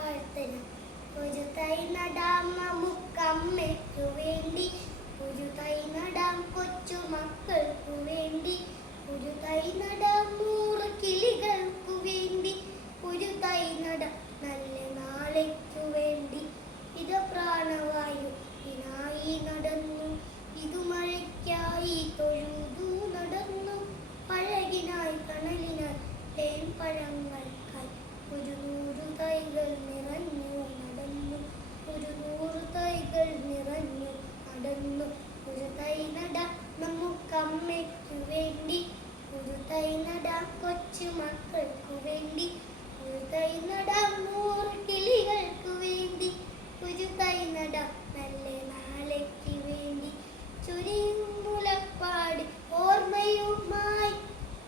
പ്രാർത്ഥന ഒരു തൈ നടാം നമുക്കമ്മയ്ക്കു വേണ്ടി. ഒരു തൈ നടാം കൊച്ചു മക്കൾക്കു വേണ്ടി. ഒരു തൈ നടാം നൂറ് കിളികൾക്കു വേണ്ടി. ഒരു തൈ നടാം നല്ല നാളേക്കു വേണ്ടി. ഇത് പ്രാണവായു ഇതിനായി നടന്നു. ഇതു മഴയ്ക്കായി തൊഴുതു നടന്നു. പഴകിനായി കണലിനായി തേൻ പഴങ്ങൾക്കായി ഒരു നൂറ് തൈകൾ നിറഞ്ഞു നടന്നു ഒരു നൂറ് തൈകൾ നിറഞ്ഞു നടന്നു ഒരു തൈ നടാം നമുക്കമ്മയ്ക്കു വേണ്ടി. ഒരു തൈ നടാം കൊച്ചു മക്കൾക്കു വേണ്ടി. ഒരു തൈ നടാം നൂറ് കിളികൾക്കു വേണ്ടി. ഒരു തൈ നടാം നല്ല നാളേക്ക് വേണ്ടി. ചുരിയും മുലപ്പാട് ഓർമ്മയുമായി.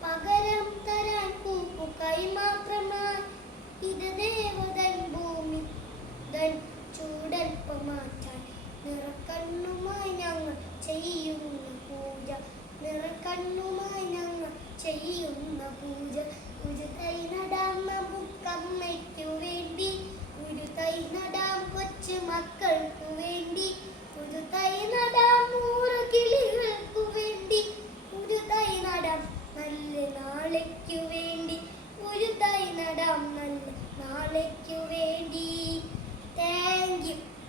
പകരം തരാൻ പൂപ്പു കൈ മാത്രമായി. ഇത് ദേവതൻ ഭൂമി തൻ ചൂടൽപ്പം